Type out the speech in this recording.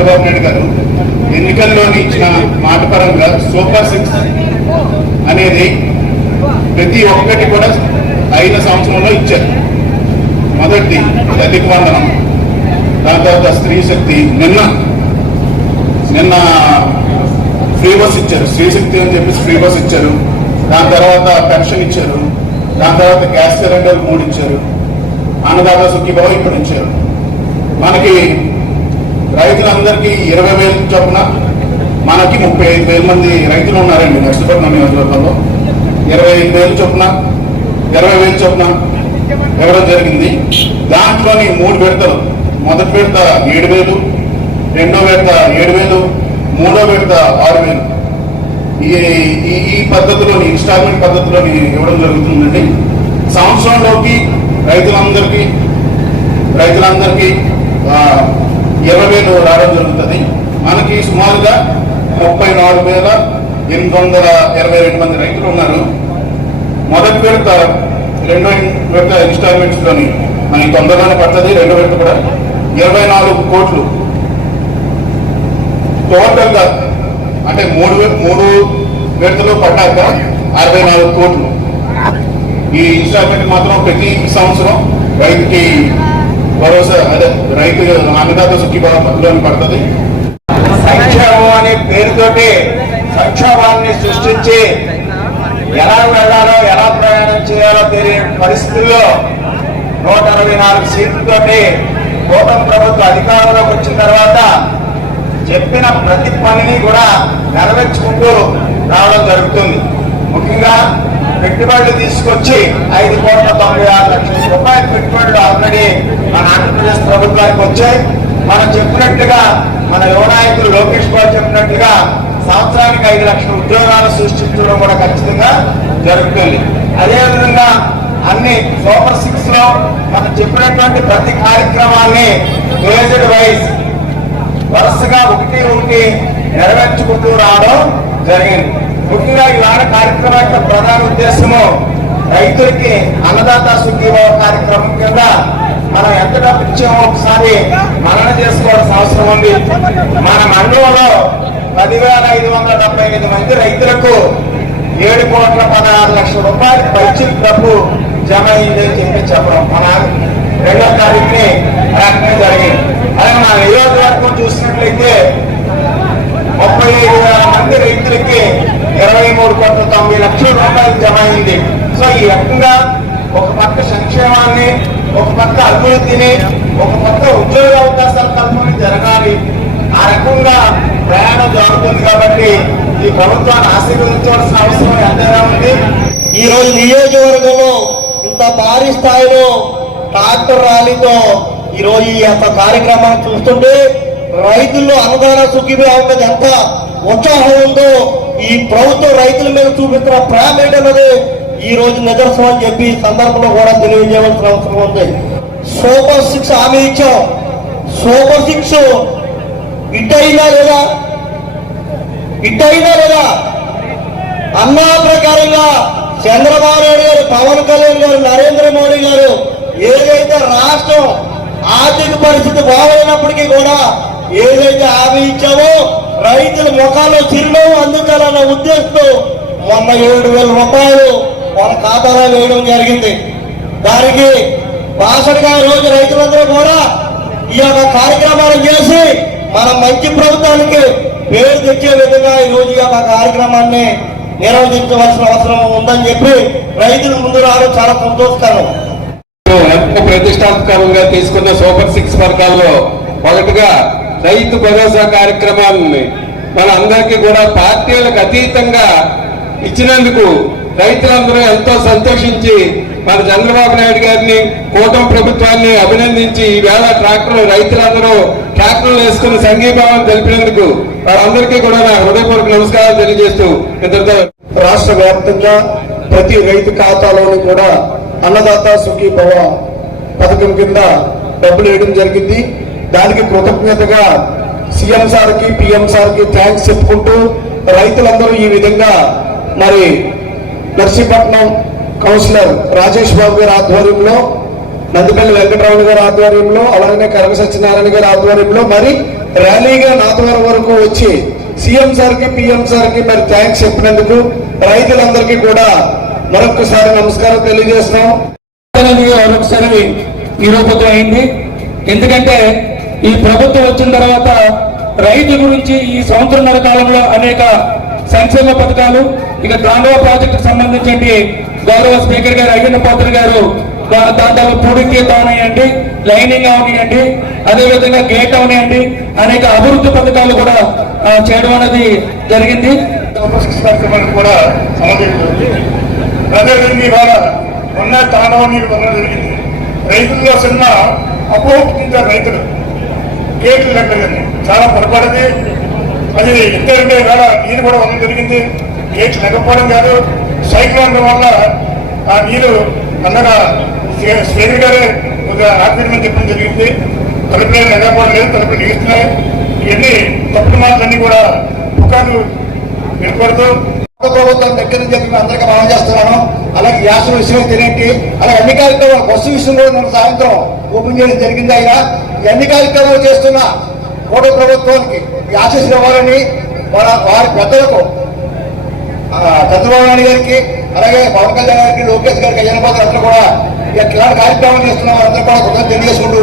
చంద్రబాబు నాయుడు గారు ఎన్నికల్లోని ఇచ్చిన మాట పరంగా సూపర్ సిక్స్ అనేది ప్రతి ఒక్కటి కూడా అయిన సంవత్సరంలో ఇచ్చారు. మొదటి తల్లికి వందనం దాని తర్వాత స్త్రీ శక్తి నిన్న నిన్న ఫ్రీ బస్ ఇచ్చారు. స్త్రీ శక్తి అని చెప్పేసి ఫ్రీ బస్ ఇచ్చారు. దాని తర్వాత పెన్షన్ ఇచ్చారు. దాని తర్వాత గ్యాస్ సిలిండర్ మూడు ఇచ్చారు. అన్నదాత సుఖీభావ ఇప్పుడు ఇచ్చారు. మనకి రైతులందరికీ ఇరవై వేలు చొప్పున మనకి ముప్పై ఐదు వేల మంది రైతులు ఉన్నారండి నర్సీపట్నం నియోజకవర్గంలో. ఇరవై ఐదు వేలు చొప్పున ఇరవై వేలు చొప్పున ఇవ్వడం జరిగింది. దాంట్లోని మూడు విడతలు మొదటి విడత ఏడు వేలు రెండో విడత ఏడు వేలు మూడో విడత ఆరు వేలు. ఈ ఈ- పద్ధతిలోని ఇన్స్టాల్మెంట్ పద్ధతిలోని ఇవ్వడం జరుగుతుందండి. సంవత్సరంలోకి రైతులందరికీ రైతులందరికీ ఇరవై వేలు రావడం జరుగుతుంది. మనకి సుమారుగా ముప్పై నాలుగు వేల ఎనిమిది వందల ఇరవై రెండు మంది రైతులు ఉన్నారు. మొదటి విడత రెండో విడత ఇన్స్టాల్మెంట్స్లోని మనకి తొందరగానే పడుతుంది రెండో విడత కూడా. ఇరవై నాలుగు కోట్లు. టోటల్గా అంటే మూడు మూడు విడతలు పడ్డాక అరవై నాలుగు కోట్లు. ఈ ఇన్స్టాల్మెంట్ మాత్రం ప్రతి సంవత్సరం రైతుకి భరోసా అదే రైతు అన్నదాత సుఖీభావంలోని పడుతుంది. సంక్షేమం అనే పేరుతోటి సంక్షోభాన్ని సృష్టించి ఎలా వెళ్ళాలో ఎలా ప్రయాణం చేయాలో తెలియని పరిస్థితుల్లో నూట అరవై నాలుగు సీట్లతోటి కూటమి ప్రభుత్వం అధికారంలోకి వచ్చిన తర్వాత చెప్పిన ప్రతి పనిని కూడా నెరవేర్చుకుంటూ రావడం జరుగుతుంది. పెట్టుబడులు తీసుకొచ్చి ఐదు కోట్ల తొంభై ఆరు లక్షల రూపాయల పెట్టుబడులు ఆల్రెడీ మన ఆంధ్రప్రదేశ్ ప్రభుత్వానికి వచ్చాయి. మనం చెప్పినట్టుగా మన యువ నాయకులు లోకేష్ బాబు చెప్పినట్టుగా సంవత్సరానికి ఐదు లక్షల ఉద్యోగాలు సృష్టించడం కూడా ఖచ్చితంగా జరుగుతుంది. అదేవిధంగా అన్ని సూపర్ సిక్స్లో మనం చెప్పినటువంటి ప్రతి కార్యక్రమాన్ని ఫేజ్డ్ వైజ్ వరుసగా ఒకటి ఒకటి నెరవేర్చుకుంటూ రావడం జరిగింది. ముఖ్యంగా ఈనాడు కార్యక్రమం యొక్క ప్రధాన ఉద్దేశము రైతులకి అన్నదాత సుఖీభావ కార్యక్రమం కింద మనం ఎంత డబ్బు ఇచ్చామో ఒకసారి మనన చేసుకోవాల్సిన అవసరం ఉంది. మన మండలంలో పదివేల ఐదు వందల డెబ్బై ఐదు మంది రైతులకు ఏడు కోట్ల పదహారు లక్షల రూపాయలు పైచిల్ డబ్బు జమ అయింది అని చెప్పి చెప్పడం. మన రెండో తారీఖుని ప్రకటన జరిగింది. అలాగే మన నియోజకవర్గం చూసినట్లయితే ముప్పై ఐదు వేల మంది రైతులకి ఇరవై మూడు కోట్ల తొంభై లక్షల రూపాయలు జమ అయింది సో ఈ రకంగా ఒక పక్క సంక్షేమాన్ని ఒక పక్క అభివృద్ధిని ఒక పక్క ఉద్యోగ అవకాశాల కల్పన జరగాలి. ఆ రకంగా ప్రయాణం జరుగుతుంది కాబట్టి ఈ ప్రభుత్వాన్ని ఆశీర్వదించవలసిన అవసరం ఎంతైనా ఉంది. ఈ రోజు నియోజకవర్గంలో ఇంత భారీ స్థాయిలో ట్రాక్టర్ ర్యాలీతో ఈ రోజు ఈ యొక్క కార్యక్రమాన్ని చూస్తుంటే రైతుల్లో అనుదాన సుఖిగా ఎంత ఉత్సాహం ఉందో ఈ ప్రభుత్వం రైతుల మీద చూపిస్తున్న ప్రేమ ఏంటన్నది ఈ రోజు నిదర్శనం అని చెప్పి ఈ సందర్భంలో కూడా తెలియజేయవలసిన అవసరం ఉంది. సూపర్ సిక్స్ హామీ ఇచ్చాం. సూపర్ సిక్స్ హిట్ ఇట్టయినా లేదా? హిట్ ఇట్టయినా లేదా? అన్నా ప్రకారంగా చంద్రబాబు నాయుడు గారు పవన్ కళ్యాణ్ గారు నరేంద్ర మోడీ గారు ఏదైతే రాష్ట్రం ఆర్థిక పరిస్థితి బాగైనప్పటికీ కూడా ఏదైతే హామీ ఇచ్చామో రైతుల ముఖాల్లో చిరునవ్వు అందించాలన్న ఉద్దేశంతో మొన్న ఏడు వేల రూపాయలు వాళ్ళ ఖాతాలో వేయడం జరిగింది. దానికి బాసడిగా ఈ రోజు రైతులందరూ కూడా ఈ యొక్క కార్యక్రమాలు చేసి మనం మంచి ప్రభుత్వానికి పేరు తెచ్చే విధంగా ఈ రోజు ఈ యొక్క కార్యక్రమాన్ని నిర్వహించవలసిన అవసరం ఉందని చెప్పి రైతుల ముందు రావడం చాలా సంతోషకరం. ప్రభుత్వం ప్రతిష్టాత్మకంగా తీసుకున్న సూపర్ సిక్స్ వర్గాల్లో మొదటగా రైతు భరోసా కార్యక్రమాన్ని మన అందరికీ కూడా పార్టీలకు అతీతంగా ఇచ్చినందుకు రైతులందరూ ఎంతో సంతోషించి మన చంద్రబాబు నాయుడు గారిని కూటమి ప్రభుత్వాన్ని అభినందించి ఈవేళ ట్రాక్టర్ రైతులందరూ ట్రాక్టర్లు వేసుకుని సంఘీభావం తెలిపినందుకు వారందరికీ కూడా నా హృదయపూర్వక నమస్కారాలు తెలియజేస్తూ ఇద్దరితో రాష్ట్ర వ్యాప్తంగా ప్రతి రైతు ఖాతాలోని కూడా అన్నదాత సుఖీ భవ పథకం కింద డబ్బులు వేయడం జరిగింది. దానికి కృతజ్ఞతగా సీఎం సార్కి పిఎం సార్కి థ్యాంక్స్ చెప్పుకుంటూ రైతులందరూ ఈ విధంగా మరి నర్సీపట్నం కౌన్సిలర్ రాజేష్ బాబు గారి ఆధ్వర్యంలో నందిపల్లి వెంకటరమణ గారి ఆధ్వర్యంలో అలాగే కరగ సత్యనారాయణ గారి ఆధ్వర్యంలో మరి ర్యాలీగా నాతవరం వరకు వచ్చి సీఎం సార్కి పిఎం సార్కి మరి థ్యాంక్స్ చెప్పినందుకు రైతులందరికీ కూడా మరొకసారి నమస్కారం తెలియజేస్తున్నాం. మరొకసారి ఈ రూపంలో అయింది. ఎందుకంటే ఈ ప్రభుత్వం వచ్చిన తర్వాత రైతు గురించి ఈ సంవత్సరంన్నర కాలంలో అనేక సంక్షేమ పథకాలు ఇక తాండవ ప్రాజెక్టుకు సంబంధించి గౌరవ స్పీకర్ గారు అయ్యన్న పాత్ర గారు దా- దాంట్లో పూడికీత అవనియండి లైనింగ్ అవనియండి అదేవిధంగా గేట్ అవనియండి అనేక అభివృద్ధి పథకాలు కూడా చేయడం అనేది జరిగింది. కూడా సమర్పించారు అదేవిధంగా ఇవాళ ఉన్న తాండవ నీరు జరిగింది. రైతుల్లో చిన్న అపోహించారు రైతులు. గేట్లు లెక్కలేదండి చాలా పొరపాటుది. అది ఎంతంటే వేళ నీరు కూడా ఉండడం జరిగింది. గేట్లు లేకపోవడం కాదు. సైక్లోన్ ఉండడం వల్ల ఆ నీరు అందగా స్పీకర్ గారే కొద్దిగా ఆశ్చర్యమని చెప్పడం జరిగింది. తలుపులు లేకపోవడం లేదు తలుపులు నిలుస్తున్నాయి. ఇవన్నీ తప్పుడు మాటలన్నీ కూడా పుకార్లు వినకూడదు ప్రభుత్వం దగ్గర నుంచి చెప్పి మేము అందరికీ మనం చేస్తున్నాను. అలాగే గ్యాస్ విషయం తెలియండి అలాగే అన్ని కార్యక్రమాలు బస్సు విషయంలో నేను సాయంత్రం ఓపెన్ చేయడం జరిగింది అయినా ఈ అన్ని కార్యక్రమాలు చేస్తున్న కోట ప్రభుత్వానికి ఈ ఆశీస్సులు ఇవ్వాలని మన వారి పెద్దలకు ఆ, చంద్రబాబు నాయుడు గారికి అలాగే పవన్ కళ్యాణ్ గారికి లోకేష్ గారికి అయ్యన్న పాత్ర అందరూ కూడా ఇలాంటి కార్యక్రమాలు చేస్తున్న వారందరూ కూడా తెలియజేసుకుంటూ